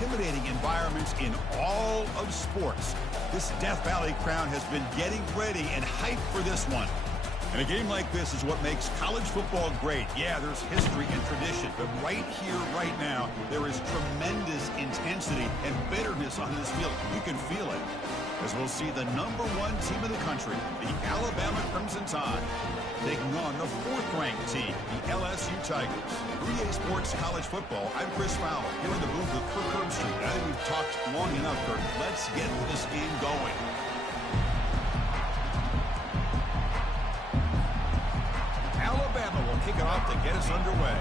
intimidating environments in all of sports. This Death Valley crowd has been getting ready and hyped for this one. And a game like this is what makes college football great. Yeah, there's history and tradition, but right here, right now, there is tremendous intensity and bitterness on this field. You can feel it. As we'll see the #1 team in the country, the Alabama Crimson Tide, taking on the 4th-ranked team, the LSU Tigers. For EA Sports College Football, I'm Chris Fowler, here in the booth with Kirk Herbstreit. I think we've talked long enough, Kirk. Let's get this game going. Alabama will kick it off to get us underway.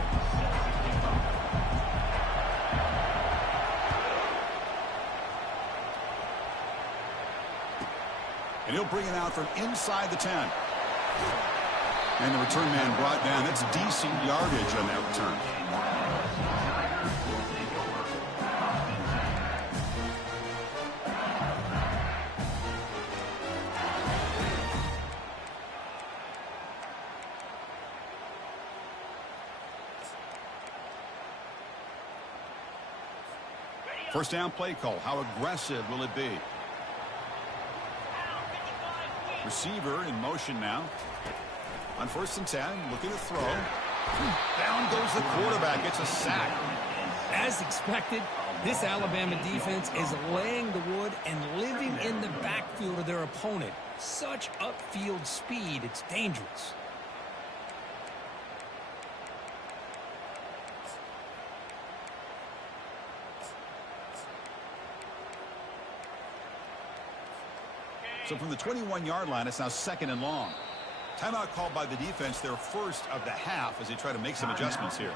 And he'll bring it out from inside the 10. And the return man brought down. That's decent yardage on that return. First down play call. How aggressive will it be? Receiver in motion now. On 1st and 10, looking to throw. Down goes the quarterback. It's a sack. As expected, this Alabama defense is laying the wood and living in the backfield of their opponent. Such upfield speed, it's dangerous. So from the 21-yard line, it's now 2nd and long. Timeout called by the defense, their first of the half, as they try to make some adjustments here.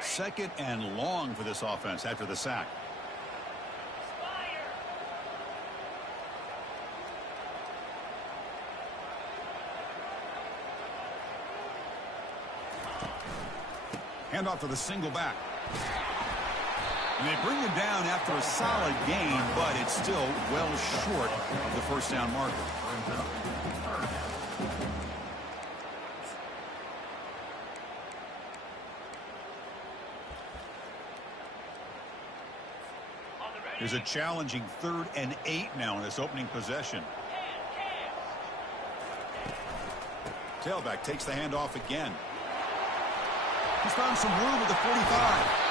Second and long for this offense after the sack. Handoff to the single back. And they bring him down after a solid gain, but it's still well short of the first down marker. There's a challenging 3rd and 8 now in this opening possession. Tailback takes the handoff again. He's found some room at the 45.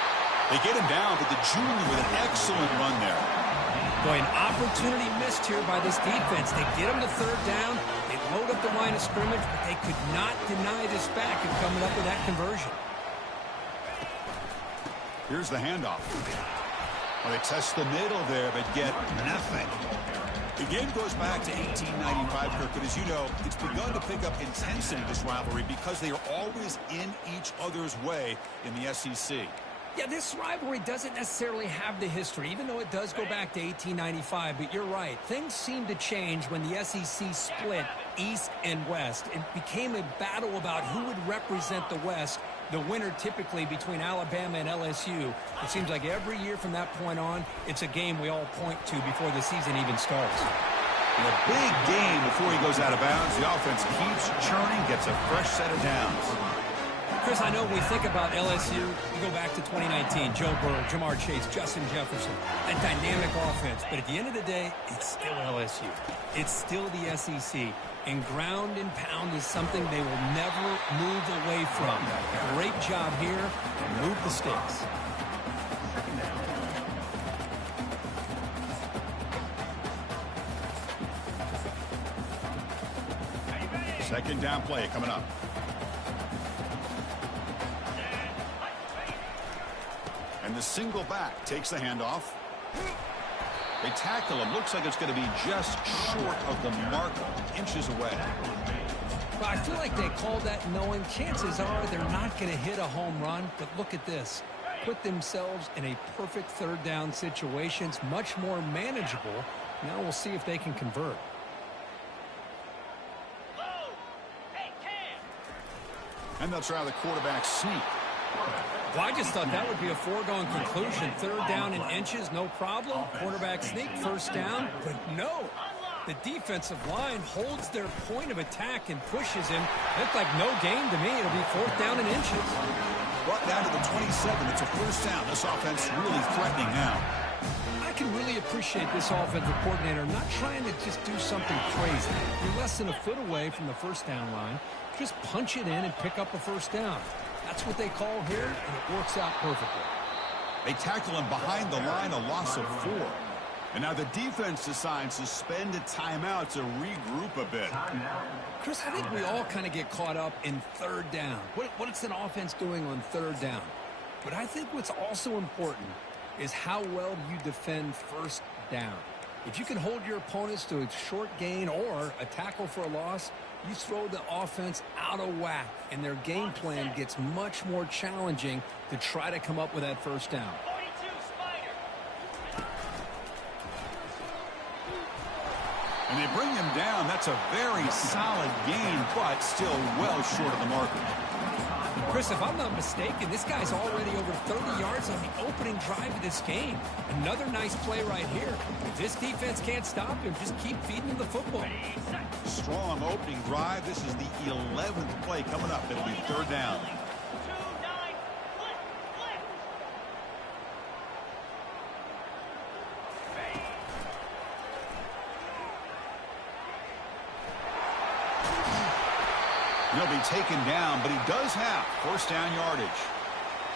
They get him down, but the junior with an excellent run there. Boy, an opportunity missed here by this defense. They get him to 3rd down. They load up the line of scrimmage, but they could not deny this back of coming up with that conversion. Here's the handoff. Well, they test the middle there, but get nothing. The game goes back to 1895, Kirk, but as you know, it's begun to pick up intensity, this rivalry, because they are always in each other's way in the SEC. Yeah, this rivalry doesn't necessarily have the history, even though it does go back to 1895, but you're right. Things seem to change when the SEC split East and West. It became a battle about who would represent the West, the winner typically between Alabama and LSU. It seems like every year from that point on, it's a game we all point to before the season even starts. In a big game before he goes out of bounds, the offense keeps churning, gets a fresh set of downs. Chris, I know when we think about LSU, you go back to 2019, Joe Burrow, Jamar Chase, Justin Jefferson, that dynamic offense. But at the end of the day, it's still LSU. It's still the SEC. And ground and pound is something they will never move away from. Great job here. Move the sticks. Second down play coming up. And the single back takes the handoff. They tackle him. Looks like it's going to be just short of the marker, inches away. Well, I feel like they called that knowing chances are they're not going to hit a home run. But look at this. Put themselves in a perfect 3rd down situation. It's much more manageable. Now we'll see if they can convert. And they'll try the quarterback sneak. Well, I just thought that would be a foregone conclusion. 3rd down in inches, no problem. Quarterback sneak, 1st down, but no. The defensive line holds their point of attack and pushes him. Looked like no gain to me. It'll be 4th down and inches. Brought down to the 27. It's a 1st down. This offense really threatening now. I can really appreciate this offensive coordinator not trying to just do something crazy. You're less than a foot away from the 1st down line. Just punch it in and pick up a 1st down. That's what they call here, and it works out perfectly. They tackle him behind the line, a loss of 4. And now the defense decides to spend a timeout to regroup a bit. Chris, I think we all kind of get caught up in 3rd down. What's an offense doing on 3rd down? But I think what's also important is how well you defend 1st down. If you can hold your opponents to a short gain or a tackle for a loss, you throw the offense out of whack, and their game plan gets much more challenging to try to come up with that 1st down. And they bring him down. That's a very solid gain, but still well short of the marker. Chris, if I'm not mistaken, this guy's already over 30 yards on the opening drive of this game. Another nice play right here. If this defense can't stop him, just keep feeding him the football. Strong opening drive. This is the 11th play coming up. It'll be 3rd down. He'll be taken down, but he does have 1st down yardage.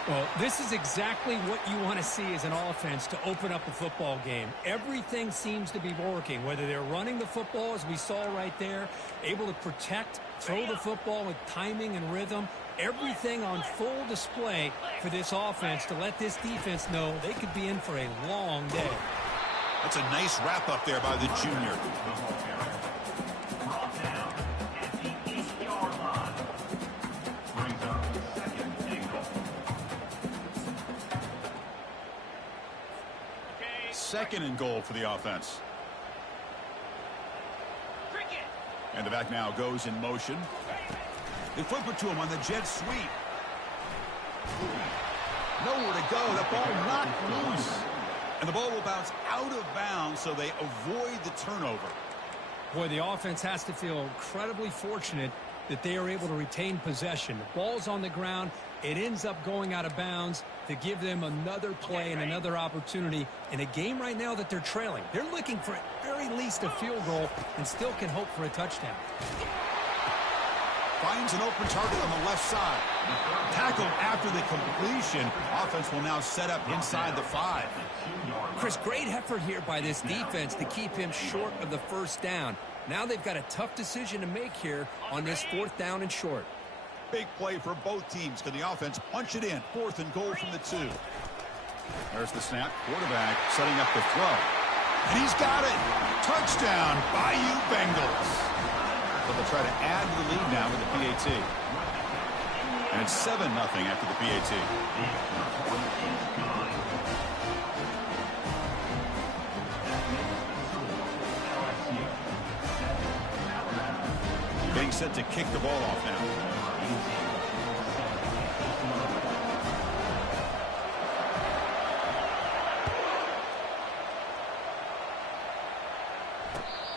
Well, this is exactly what you want to see as an offense to open up the football game. Everything seems to be working, whether they're running the football, as we saw right there, able to protect, throw the football with timing and rhythm. Everything on full display for this offense to let this defense know they could be in for a long day. That's a nice wrap-up there by the junior. Second and goal for the offense. And the back now goes in motion. They flip it to him on the jet sweep. Nowhere to go. The ball knocked loose. And the ball will bounce out of bounds, so they avoid the turnover. Boy, the offense has to feel incredibly fortunate that they are able to retain possession. The ball's on the ground. It ends up going out of bounds to give them another play and another opportunity in a game right now that they're trailing. They're looking for at very least a field goal and still can hope for a touchdown. Finds an open target on the left side. Tackled after the completion. Offense will now set up inside the 5. Chris, great effort here by this defense to keep him short of the 1st down. Now they've got a tough decision to make here on this 4th down and short. Big play for both teams. Can the offense punch it in? 4th and goal from the 2. There's the snap. Quarterback setting up the throw. And he's got it. Touchdown, Bayou Bengals. But they'll try to add to the lead now with the PAT. And it's 7-0 after the PAT. Getting set to kick the ball off now.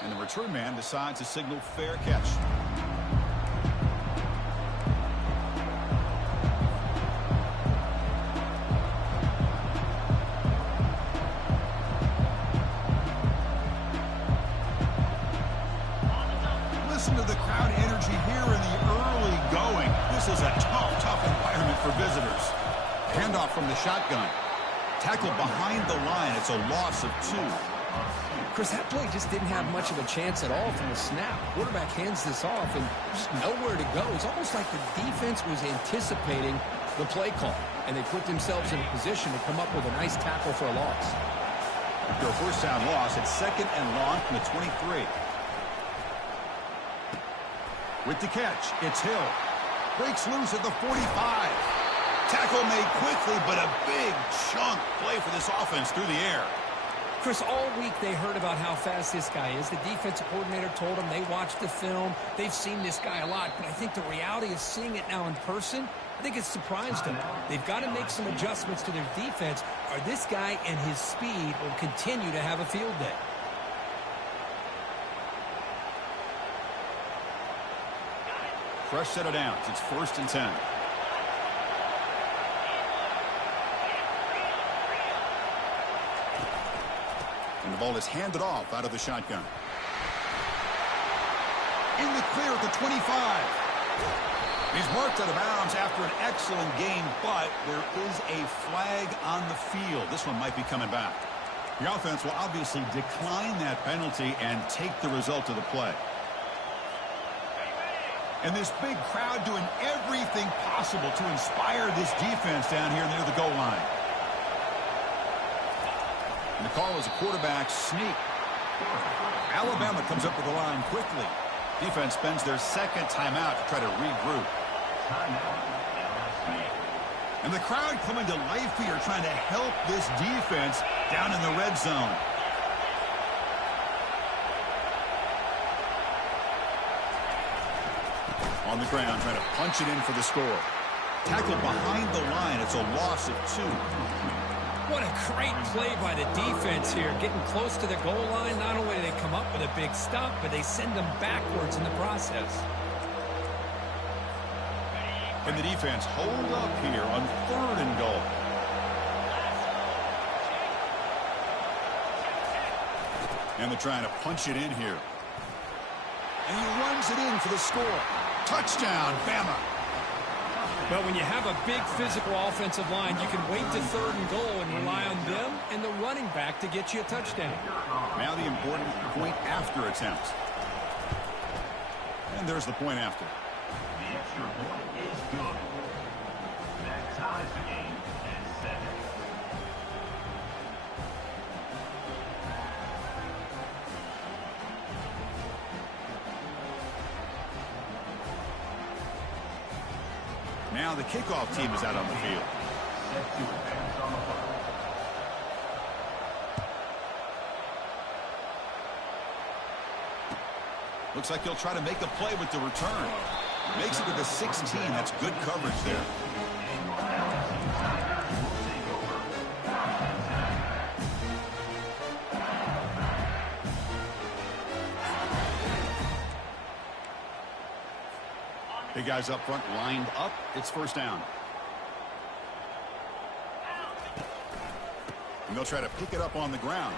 And the return man decides to signal fair catch. Listen to the crowd energy here in the early going. This is a tough environment for visitors. Handoff from the shotgun. Tackle behind the line. It's a loss of 2. Chris, that play just didn't have much of a chance at all from the snap. Quarterback hands this off and just nowhere to go. It's almost like the defense was anticipating the play call, and they put themselves in a position to come up with a nice tackle for a loss. After a 1st down loss, it's 2nd and long from the 23. With the catch, it's Hill. Breaks loose at the 45. Tackle made quickly, but a big chunk play for this offense through the air. Chris, all week they heard about how fast this guy is. The defensive coordinator told them they watched the film. They've seen this guy a lot, but I think the reality of seeing it now in person, I think it's surprised them. They've got to make some adjustments to their defense, or this guy and his speed will continue to have a field day. fresh set of downs. It's 1st and 10. And the ball is handed off out of the shotgun. In the clear at the 25. He's marked out of bounds after an excellent game, but there is a flag on the field. This one might be coming back. The offense will obviously decline that penalty and take the result of the play. And this big crowd doing everything possible to inspire this defense down here near the goal line. And the call is a quarterback sneak. Alabama comes up with the line quickly. Defense spends their second timeout to try to regroup. And the crowd coming to life here trying to help this defense down in the red zone. On the ground trying to punch it in for the score. Tackled behind the line. It's a loss of 2. What a great play by the defense here. Getting close to the goal line, not only do they come up with a big stop, but they send them backwards in the process. And the defense hold up here on 3rd and goal. And they're trying to punch it in here. And he runs it in for the score. Touchdown, Bama. But when you have a big physical offensive line, you can wait to 3rd and goal and rely on them and the running back to get you a touchdown. Now the important point after attempt. And there's the point after. The extra point is good. That ties the game at 7. Now the kickoff team is out on the field. Looks like he'll try to make a play with the return. Makes it to the 16. That's good coverage there. Big guys up front lined up. It's 1st down. And they'll try to pick it up on the ground.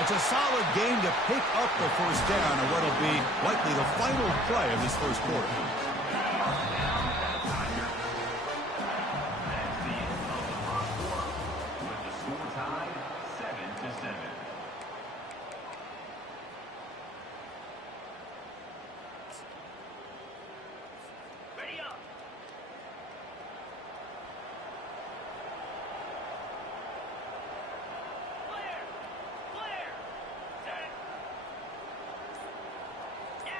It's a solid game to pick up the 1st down and what'll be likely the final play of this 1st quarter. That's the end of the 1st quarter. With the score tied 7-7. Ready up.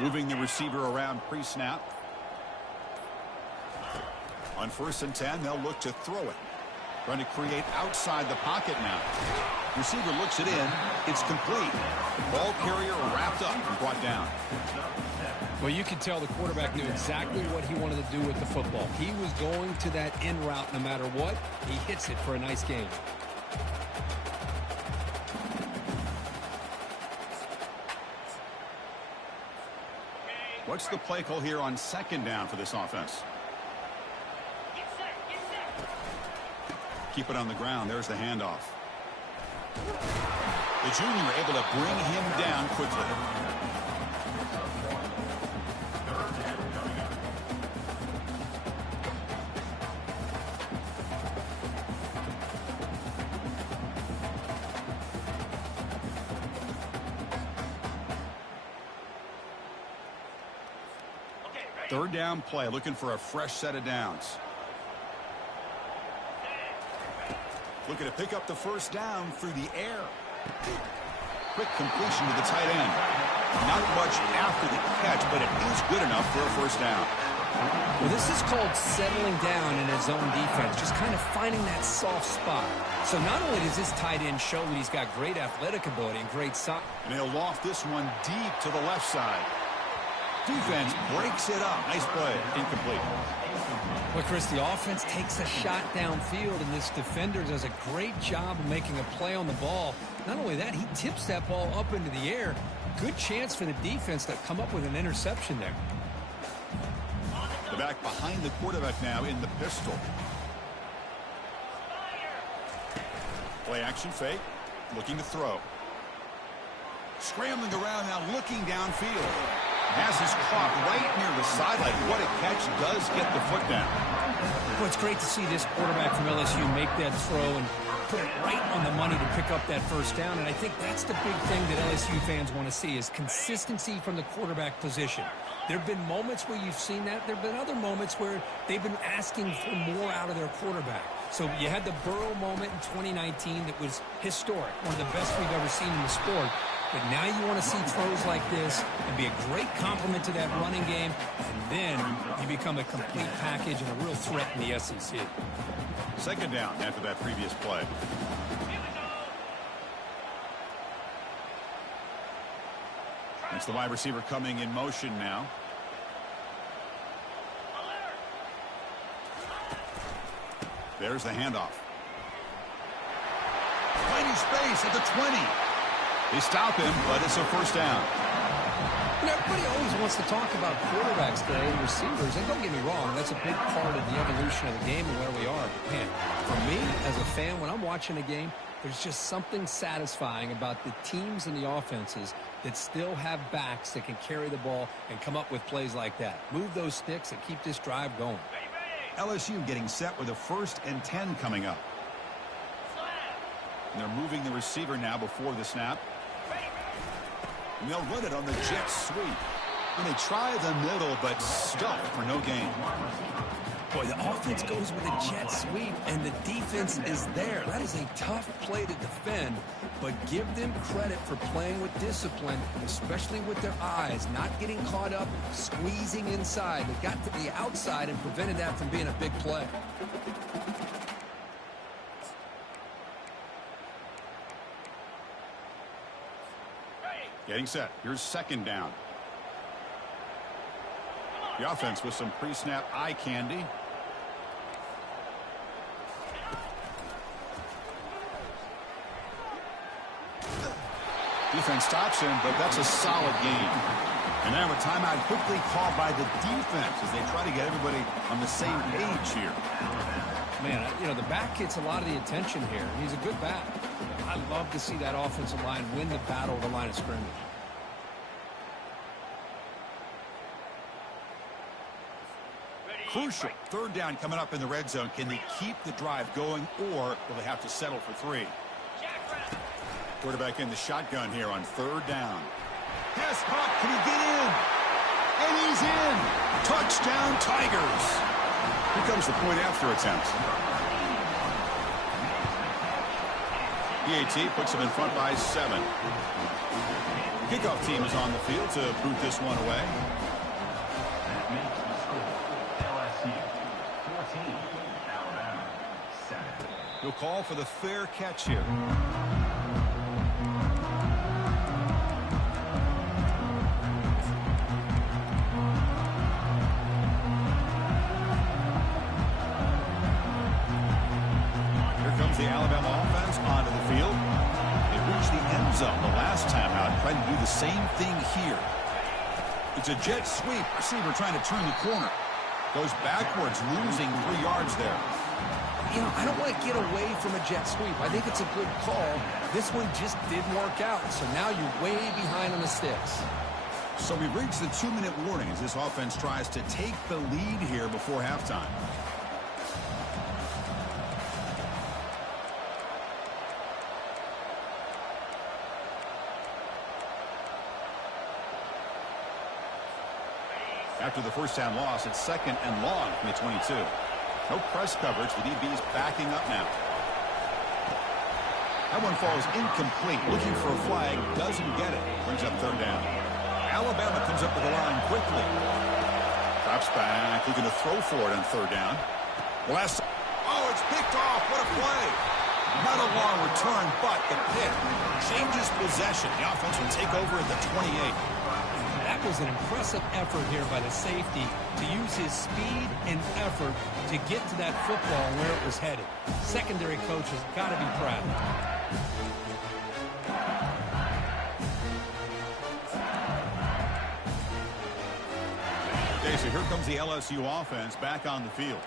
Moving the receiver around pre-snap. On 1st and 10, they'll look to throw it. Trying to create outside the pocket now. Receiver looks it in. It's complete. Ball carrier wrapped up and brought down. Well, you could tell the quarterback knew exactly what he wanted to do with the football. He was going to that in route no matter what. He hits it for a nice gain. What's the play call here on 2nd down for this offense? Keep it on the ground. There's the handoff. The junior able to bring him down quickly. Third down play, looking for a fresh set of downs. Looking to pick up the 1st down through the air. Quick completion to the tight end. Not much after the catch, but it is good enough for a 1st down. Well, this is called settling down in his own defense, just kind of finding that soft spot. So not only does this tight end show that he's got great athletic ability and great size. And he'll loft this one deep to the left side. Defense breaks it up. Nice play. Incomplete. Well, Chris, the offense takes a shot downfield, and this defender does a great job of making a play on the ball. Not only that, he tips that ball up into the air. Good chance for the defense to come up with an interception there. The back behind the quarterback now in the pistol. Play action fake. Looking to throw. Scrambling around now, looking downfield. Has his clock right near the sideline. What a catch, does get the foot down. Well, it's great to see this quarterback from LSU make that throw and put it right on the money to pick up that first down. And I think that's the big thing that LSU fans want to see is consistency from the quarterback position. There have been moments where you've seen that. There have been other moments where they've been asking for more out of their quarterback. So you had the Burrow moment in 2019 that was historic, one of the best we've ever seen in the sport. But now you want to see throws like this and be a great complement to that running game, and then you become a complete package and a real threat in the SEC. Second down after that previous play. It's the wide receiver coming in motion now. There's the handoff. Plenty space at the 20. They stop him, but it's a first down. And everybody always wants to talk about quarterbacks today and receivers, and don't get me wrong, that's a big part of the evolution of the game and where we are. But man, for me as a fan, when I'm watching a game, there's just something satisfying about the teams and the offenses that still have backs that can carry the ball and come up with plays like that. Move those sticks and keep this drive going. LSU getting set with a 1st and 10 coming up. And they're moving the receiver now before the snap. And they'll run it on the jet sweep. And they try the middle, but stuck for no gain. Boy, the offense goes with a jet sweep, and the defense is there. That is a tough play to defend, but give them credit for playing with discipline, especially with their eyes, not getting caught up, squeezing inside. They got to the outside and prevented that from being a big play. Getting set. Here's second down. The offense with some pre-snap eye candy. Defense stops him, but that's a solid gain. And now a timeout quickly called by the defense as they try to get everybody on the same page here. Man, you know, the back gets a lot of the attention here. He's a good back. I love to see that offensive line win the battle at the line of scrimmage. Crucial. Third down coming up in the red zone. Can they keep the drive going, or will they have to settle for 3? Quarterback in the shotgun here on third down. Pass caught. Can he get in? And he's in. Touchdown, Tigers. Here comes the point after attempt. PAT puts him in front by 7. Kickoff team is on the field to boot this one away. That makes the score LSU 14, Alabama 7. He'll call for the fair catch here. The Alabama offense onto the field. They reached the end zone the last time out. Trying to do the same thing here. It's a jet sweep. Receiver trying to turn the corner. Goes backwards, losing 3 yards there. You know, I don't want to get away from a jet sweep. I think it's a good call. This one just didn't work out. So now you're way behind on the sticks. So we've reached the 2-minute warning as this offense tries to take the lead here before halftime. After the first down loss, it's 2nd and long from the 22. No press coverage. The DB's backing up now. That one falls incomplete. Looking for a flag. Doesn't get it. Brings up third down. Alabama comes up to the line quickly. Drops back. Looking to throw for it on third down. Oh, it's picked off. What a play. Not a long return, but the pick changes possession. The offense will take over at the 28. That was an impressive effort here by the safety to use his speed and effort to get to that football and where it was headed. Secondary coach has got to be proud. Okay, so here comes the LSU offense back on the field.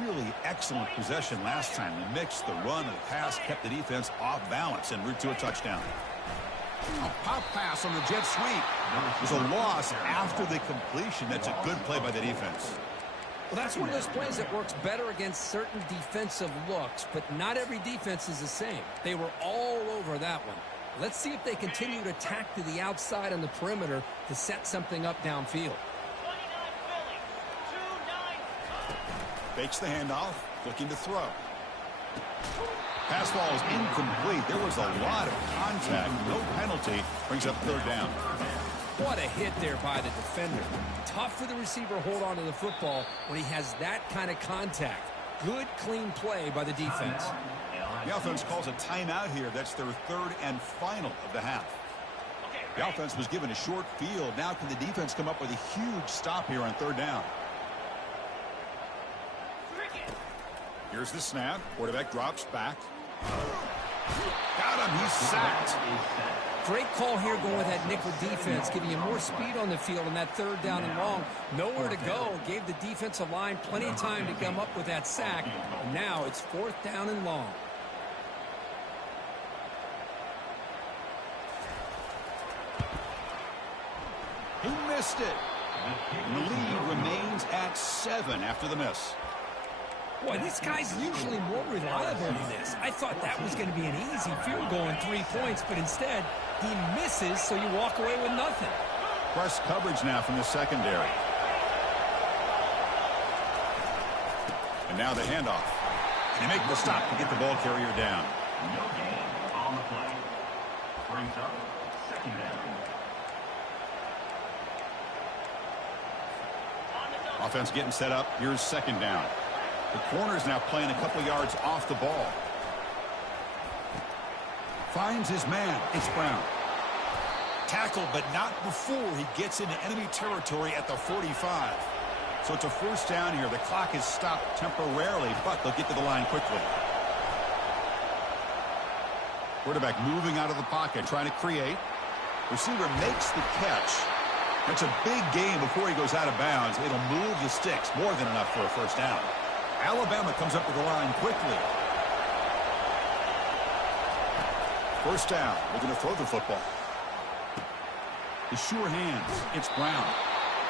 Really excellent possession last time. The mix, the run, and the pass kept the defense off balance en route to a touchdown. A pop pass on the jet sweep. There's a loss after the completion. That's a good play by the defense. Well, that's one of those plays that works better against certain defensive looks, but not every defense is the same. They were all over that one. Let's see if they continue to attack to the outside on the perimeter to set something up downfield. Fakes the handoff, looking to throw. Pass ball is incomplete. There was a lot of contact. No penalty. Brings up third down. What a hit there by the defender. Tough for the receiver to hold on to the football when he has that kind of contact. Good, clean play by the defense. The offense calls a timeout here. That's their third and final of the half. The offense was given a short field. Now can the defense come up with a huge stop here on third down? Here's the snap. Quarterback drops back. Got him. He's sacked. Great call here going with that nickel defense, giving you more speed on the field on that third down and long. Nowhere to go. Gave the defensive line plenty of time to come up with that sack. And now it's fourth down and long. He missed it. And the lead remains at 7 after the miss. Boy, this guy's usually more reliable than this. I thought that was going to be an easy field goal in 3 points, but instead, he misses, so you walk away with nothing. Press coverage now from the secondary. And now the handoff. And they make the stop to get the ball carrier down. No gain on the play. Brings up second down. Offense getting set up. Here's second down. The corner's now playing a couple yards off the ball. Finds his man. It's Brown. Tackled, but not before he gets into enemy territory at the 45. So it's a first down here. The clock is stopped temporarily, but they'll get to the line quickly. Quarterback moving out of the pocket, trying to create. Receiver makes the catch. It's a big game before he goes out of bounds. It'll move the sticks, more than enough for a first down. Alabama comes up to the line quickly. First down. Looking to throw the football. The sure hands. It's Brown.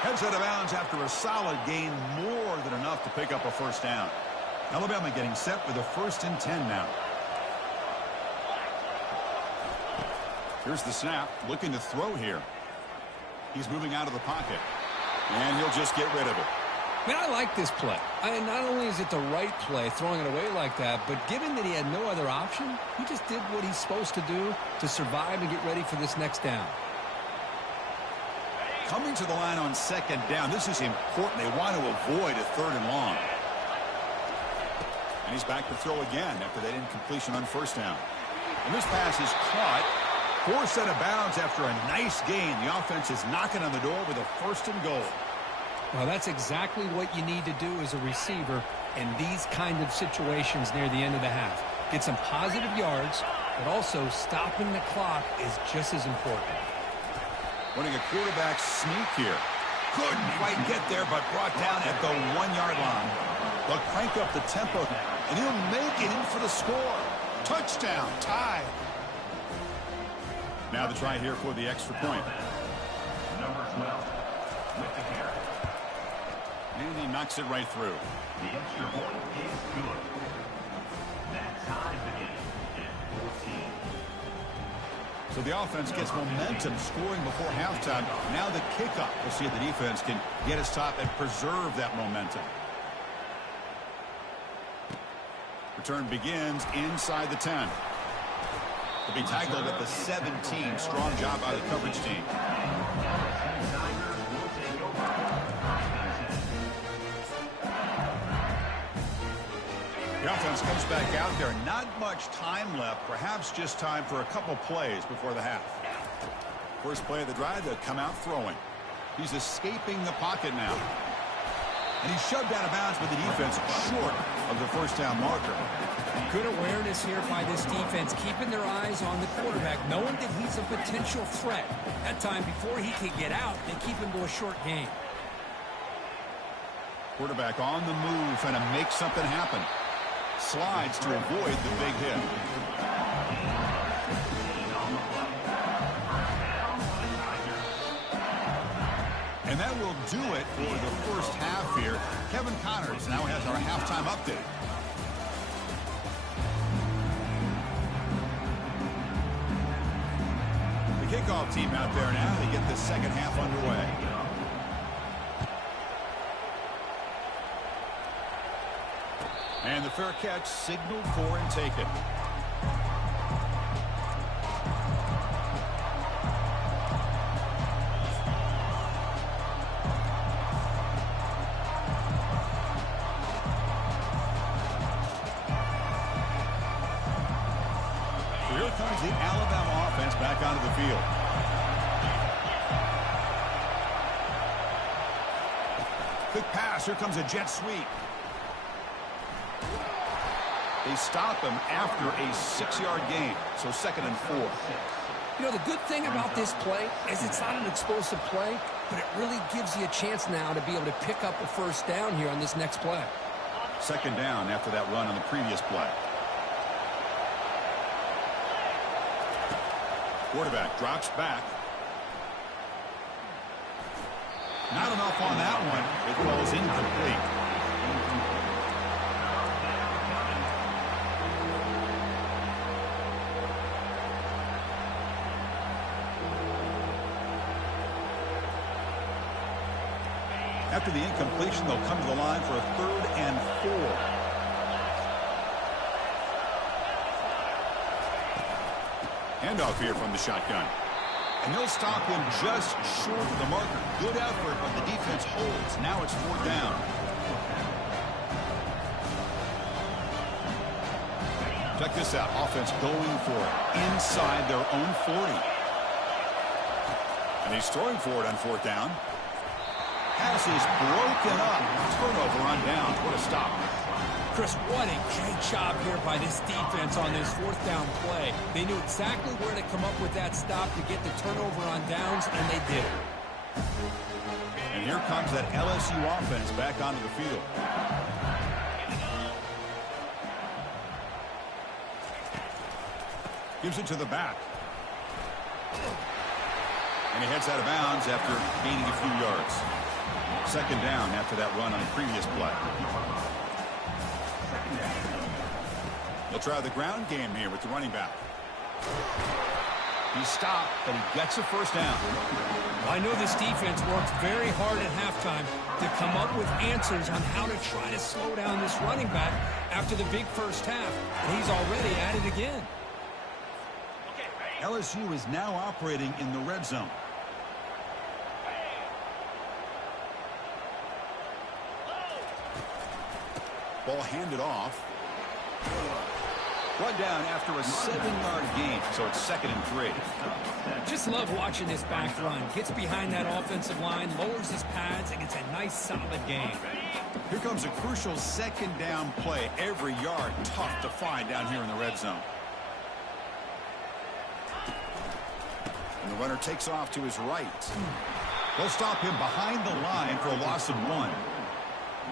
Heads out of bounds after a solid gain, more than enough to pick up a first down. Alabama getting set with a 1st and 10 now. Here's the snap. Looking to throw here. He's moving out of the pocket. And he'll just get rid of it. Man, I like this play. Not only is it the right play, throwing it away like that, but given that he had no other option, he just did what he's supposed to do to survive and get ready for this next down. Coming to the line on second down. This is important. They want to avoid a 3rd and long. And he's back to throw again after that incompletion on first down. And this pass is caught. Forced out of bounds after a nice gain. The offense is knocking on the door with a 1st and goal. Well, that's exactly what you need to do as a receiver in these kind of situations near the end of the half. Get some positive yards, but also stopping the clock is just as important. Running a quarterback sneak here. Couldn't quite get there, but brought down at the 1-yard line. They'll crank up the tempo, and he'll make it in for the score. Touchdown, tie. Now the try here for the extra point. Number 12 with the carry. And he knocks it right through. The extra point is good. That ties the game at 14. So the offense gets momentum scoring before halftime. Now the kickoff. We'll see if the defense can get a stop and preserve that momentum. Return begins inside the 10. They'll be tackled at the 17. Strong job by the coverage team. The offense comes back out there. Not much time left. Perhaps just time for a couple plays before the half. First play of the drive, they'll come out throwing. He's escaping the pocket now. And he's shoved out of bounds with the defense short of the first down marker. Good awareness here by this defense, keeping their eyes on the quarterback, knowing that he's a potential threat. That time before he can get out, they keep him to a short gain. Quarterback on the move, trying to make something happen. Slides to avoid the big hit. And that will do it for the first half here. Kevin Connors now has our halftime update. The kickoff team out there now to get the second half underway. And the fair catch signaled for and taken. So here comes the Alabama offense back onto the field. Quick pass. Here comes a jet sweep. They stop him after a 6-yard gain, so 2nd and 4. You know, the good thing about this play is it's not an explosive play, but it really gives you a chance now to be able to pick up a first down here on this next play. 2nd down after that run on the previous play. Quarterback drops back. Not enough on that one. It falls incomplete. After the incompletion, they'll come to the line for a 3rd and 4. Handoff here from the shotgun. And they'll stop him just short of the marker. Good effort, but the defense holds. Now it's 4th down. Check this out. Offense going for it inside their own 40. And he's throwing for it on 4th down. Pass is broken up. Turnover on downs. What a stop. Chris, what a great job here by this defense on this 4th down play. They knew exactly where to come up with that stop to get the turnover on downs, and they did it. And here comes that LSU offense back onto the field. Gives it to the back. And he heads out of bounds after gaining a few yards. 2nd down after that run on the previous play. They'll try the ground game here with the running back. He stopped, but he gets a first down. I know this defense worked very hard at halftime to come up with answers on how to try to slow down this running back after the big first half. And he's already at it again. LSU is now operating in the red zone. Ball handed off. Run down after a 7-yard gain, so it's 2nd and 3. Just love watching this back run. Gets behind that offensive line, lowers his pads, and gets a nice solid gain. Here comes a crucial 2nd down play. Every yard tough to find down here in the red zone. And the runner takes off to his right. They'll stop him behind the line for a loss of 1.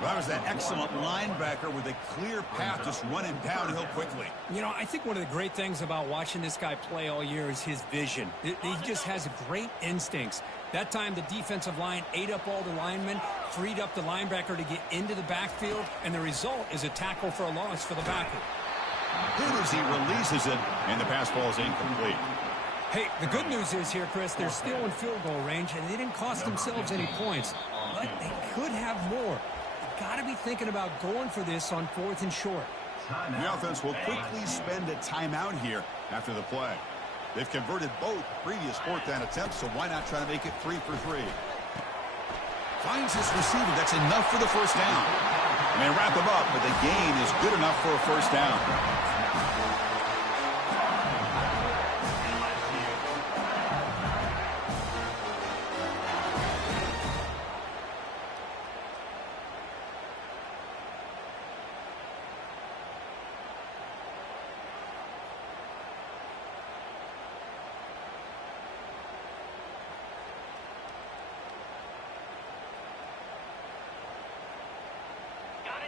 That was that excellent linebacker with a clear path just running downhill quickly. You know, I think one of the great things about watching this guy play all year is his vision. He just has great instincts. That time, the defensive line ate up all the linemen, freed up the linebacker to get into the backfield, and the result is a tackle for a loss for the backer. Good as he releases it, and the pass ball is incomplete. Hey, the good news is here, Chris, they're still in field goal range, and they didn't cost themselves any points. But they could have more. Got to be thinking about going for this on 4th and short. The offense will quickly spend a timeout here after the play. They've converted both previous 4th down attempts, so why not try to make it 3 for 3? Finds his receiver. That's enough for the first down. And they wrap him up, but the gain is good enough for a first down.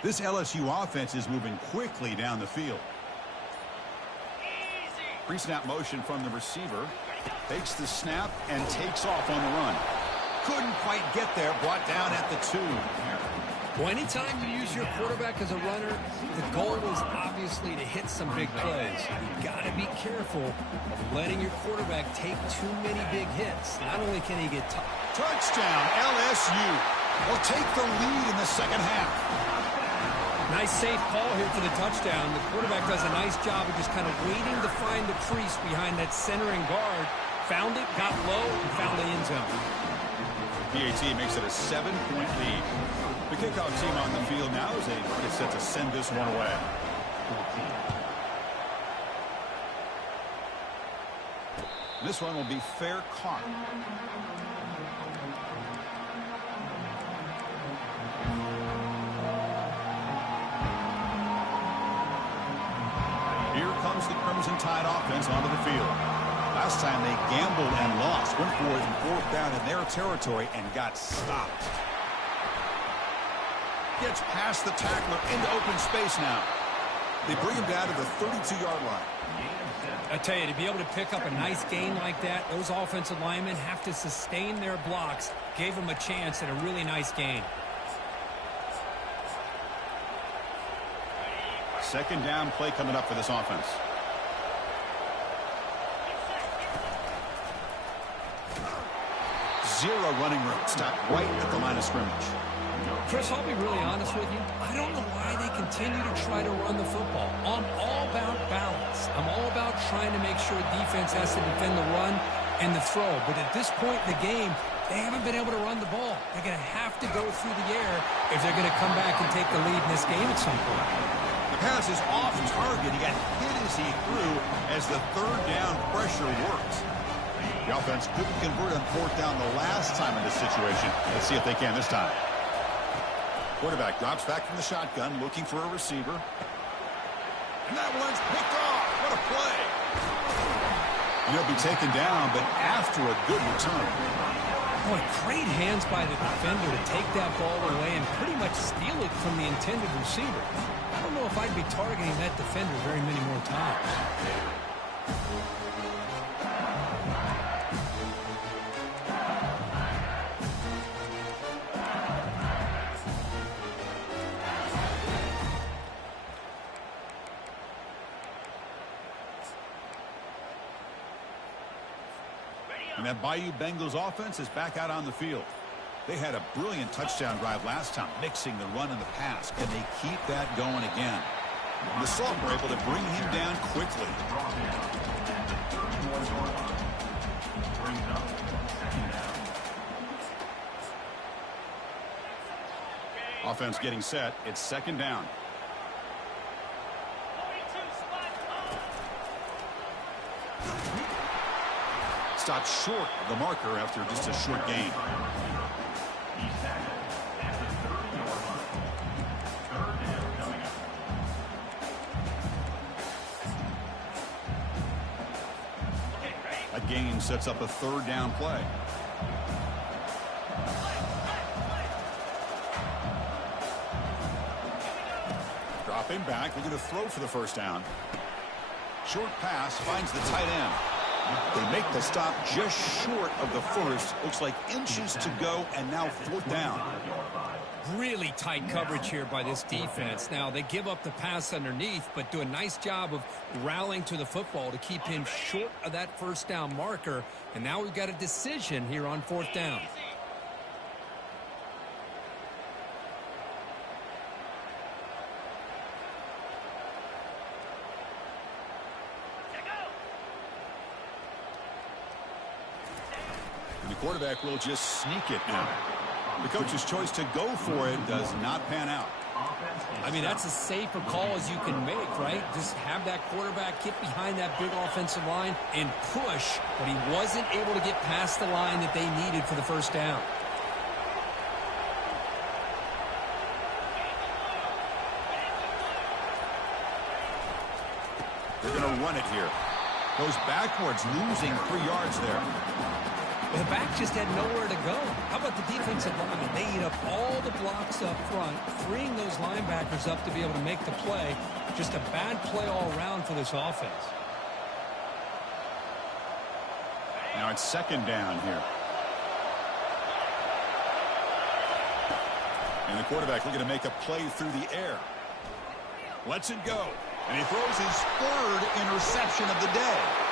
This LSU offense is moving quickly down the field. Pre-snap motion from the receiver. Takes the snap and takes off on the run. Couldn't quite get there. Brought down at the 2. Well, anytime you use your quarterback as a runner, the goal is obviously to hit some big plays. You've got to be careful of letting your quarterback take too many big hits. Not only can he get touchdown, LSU will take the lead in the second half. Nice safe call here for the touchdown. The quarterback does a nice job of just kind of waiting to find the crease behind that center and guard. Found it, got low, and found the end zone. PAT makes it a 7-point lead. The kickoff team on the field now as they get set to send this one away. This one will be fair caught. Here comes the Crimson Tide offense onto the field. Last time they gambled and lost. Went for it in 4th down in their territory and got stopped. Gets past the tackler into open space now. They bring him down to the 32-yard line. I tell you, to be able to pick up a nice gain like that, those offensive linemen have to sustain their blocks. Gave them a chance at a really nice gain. Second down play coming up for this offense. Zero running room. Stop right at the line of scrimmage. Chris, I'll be really honest with you. I don't know why they continue to try to run the football. I'm all about balance. I'm all about trying to make sure defense has to defend the run and the throw. But at this point in the game, they haven't been able to run the ball. They're going to have to go through the air if they're going to come back and take the lead in this game at some point. The pass is off target. He got hit as he threw as the 3rd down pressure works. The offense couldn't convert on 4th down the last time in this situation. Let's see if they can this time. Quarterback drops back from the shotgun, looking for a receiver. And that one's picked off. What a play. And he'll be taken down, but after a good return. Boy, great hands by the defender to take that ball away and pretty much steal it from the intended receiver. I don't know if I'd be targeting that defender very many more times. And that Bayou Bengals offense is back out on the field. They had a brilliant touchdown drive last time, mixing the run and the pass. Can they keep that going again? And the Salt were able to bring him down quickly. Offense getting set. It's 2nd down. Stopped short of the marker after just a short gain. That gain sets up a 3rd down play. Dropping back, looking to throw for the 1st down. Short pass finds the tight end. They make the stop just short of the 1st. Looks like inches to go, and now 4th down. Really tight coverage here by this defense. Now, they give up the pass underneath, but do a nice job of rallying to the football to keep him short of that 1st down marker. And now we've got a decision here on 4th down. And the quarterback will just sneak it now. The coach's choice to go for it does not pan out. I mean, that's as safe a call as you can make, right? Just have that quarterback get behind that big offensive line and push, but he wasn't able to get past the line that they needed for the 1st down. They're going to run it here. Goes backwards, losing 3 yards there. The back just had nowhere to go. How about the defensive line? They eat up all the blocks up front, freeing those linebackers up to be able to make the play. Just a bad play all around for this offense. Now it's second down here. And the quarterback looking to make a play through the air. Lets it go. And he throws his third interception of the day.